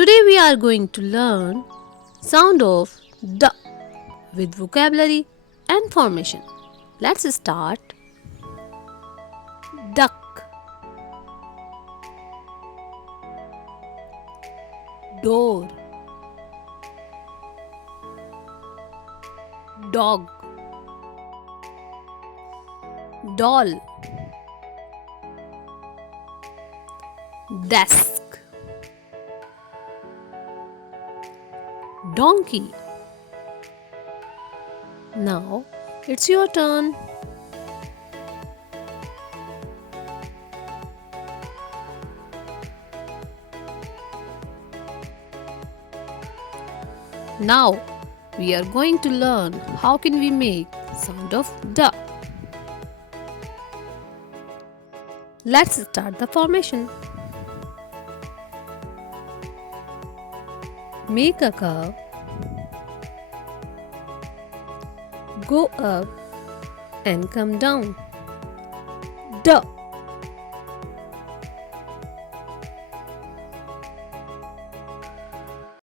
Today we are going to learn sound of D with vocabulary and formation. Let's start. Duck, door, dog, doll, desk, donkey. Now it's your turn. Now we are going to learn how can we make sound of D. Let's start the formation. Make a curve, go up and come down. D.